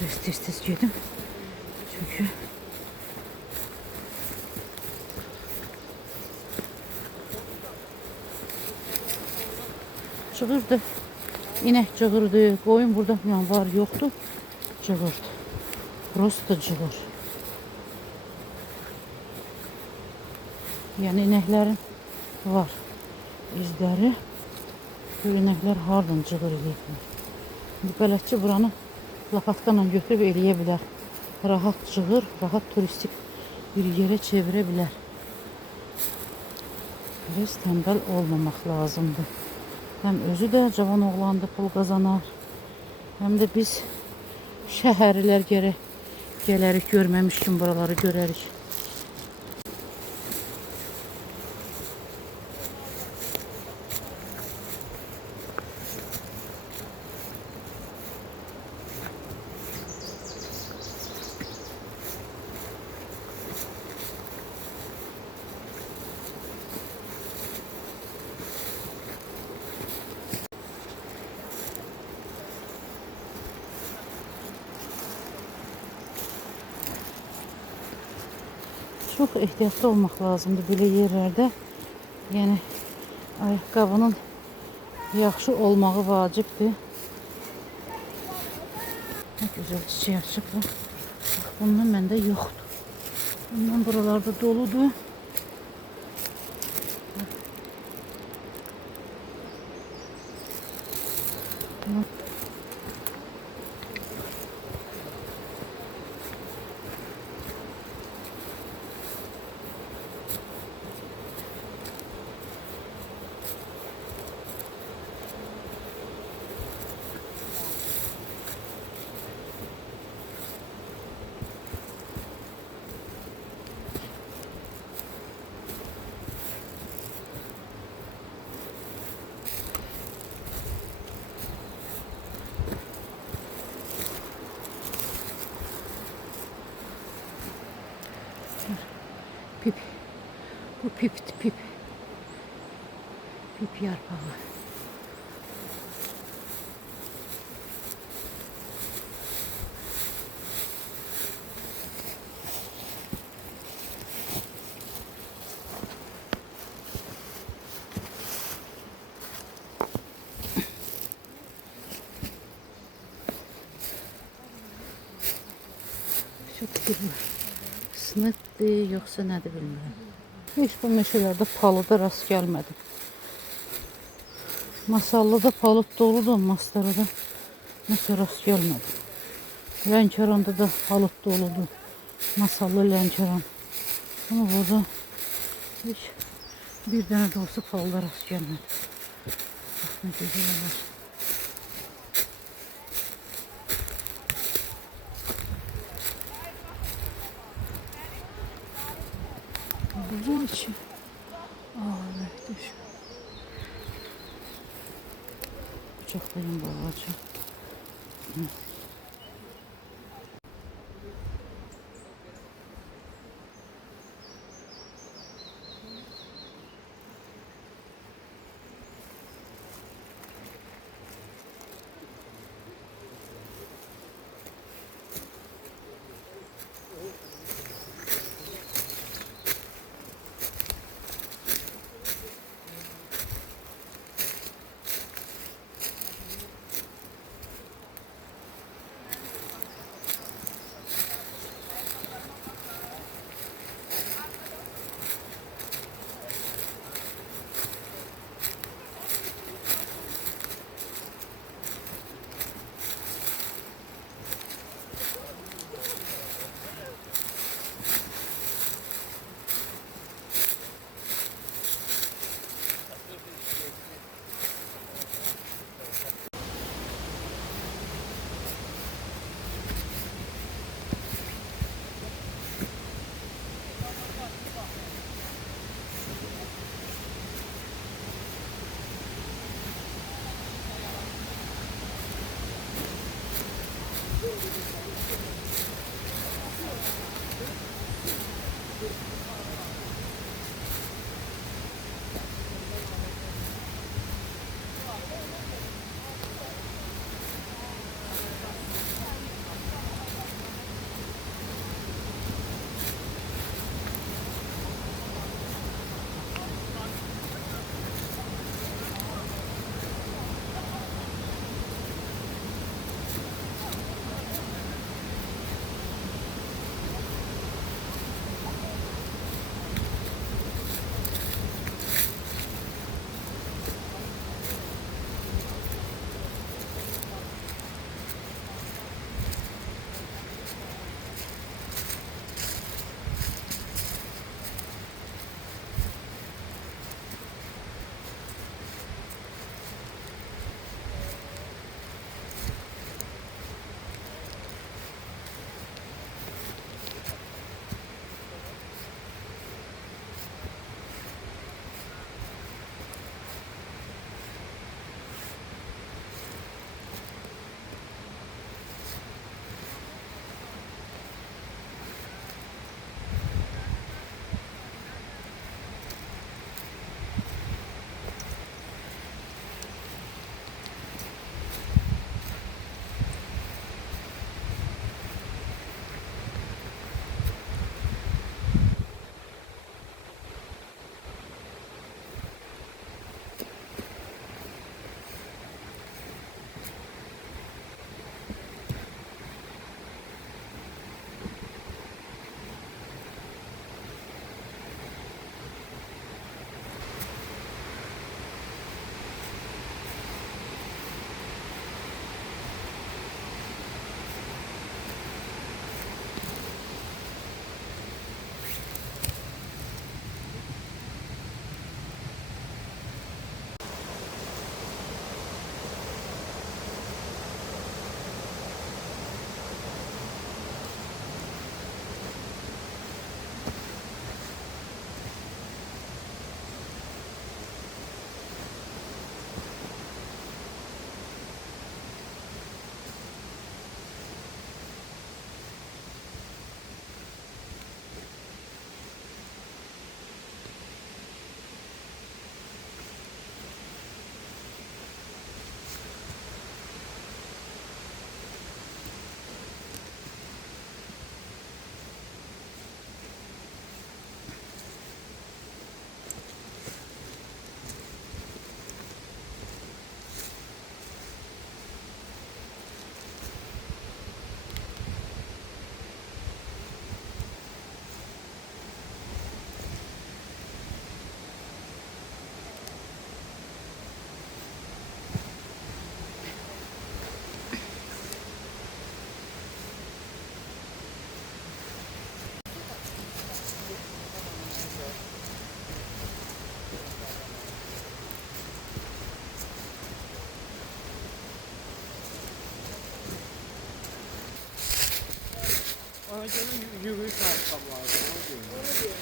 Biraz tez yedim. Çünkü çığırdı. İnek çığırdı. Koyun burada falan var yoktu. Çığırdı. Prosto çığır. Yani ineklerin var izleri. Bu inekler hardan çığır edir. Bələdçi buranı lapatkanla götürüb eləyə bilər. Rahat çığır, rahat turistik bir yere çevirə bilər. Biraz tembel olmamaq lazımdır. Hem özü də cavan oğlandı, pul qazanar. Hem de biz şəhərlilər gələrik, görməmiş kimi buraları görərik. Çok ehtiyatlı olmak lazımdır böyle yerlerde. Yani ayakkabının yaxşı olmağı vacibdir. Ne güzel çiçeği açık var. Bak bundan məndə yoxdur. Bundan buralarda doludur. Pip. Bu pip. Pip yarpağı. Çok güzel. Sınıftı yoksa nədir bilmirəm. Hiç bu meşelerde palıda rast gelmedim. Masallıda palıd doludur, Mastarada nəsə rast gelmedim. Lənkəranda da palıd doludur. Masallı Lənkəran. Ama burada hiç bir tane de olsa palıda rast gelmedim. Bak ne güzel var. Güzel içi. Evet. Bıçaklayayım bu ağacı. yürüyüş ayakkabı vardı. Onu diyorum.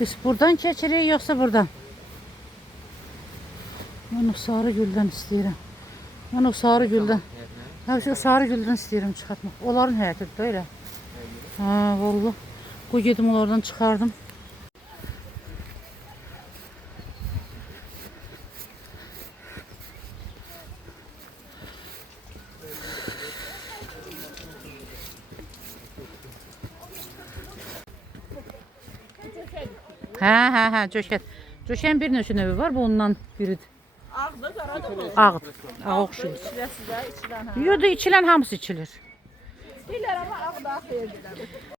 Biz buradan keçirik yoksa buradan? Ben o sarı gülden istəyirəm. Ben o sarı gülden. Ha şu sarı gülden istəyirəm çıxartmaq. Onların həyətidir öyle. Ha vallahi. Qoy gedim onlardan çıxardım. Hə, cöşət. Cöşəyin bir neçə növü var, bu ondan biridir. Ağda qaradır mı? Ağdır. Ağ oxşuyur. İçiləsi də içilən ha. Yox da içilən hamısı içilir. Deyirlər amma ağda xeyir deyirlər.